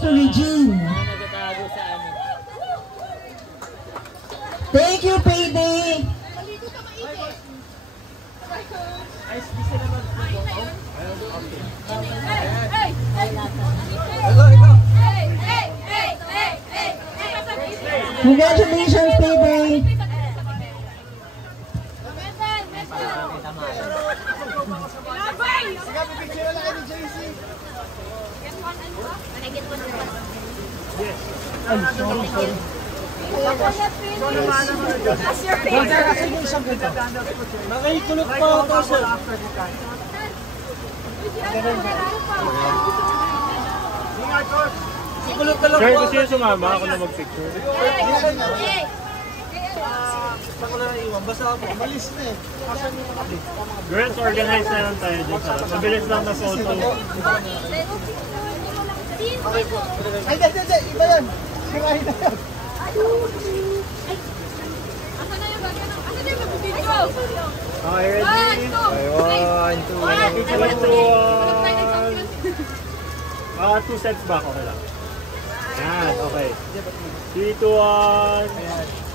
to Regine. Thank you, Payday. Congratulations, Payday. Nakikulot pa ako, sir. Sikulot na lang po. Sir, gusto nyo sumama? Ako na mag-picture. Saan ko na naiwan? Basta ako. Malis na eh. Girls, organize na lang tayo dyan sa mabilis lang na photo. Ay, hindi. Iba yan. Sirahin na yan. Asan na yung bagay? Asan na yung mag-video? Okay, ready? 1, 2, 2 sets back, okay lang. Yan, okay. 3, 2, 1.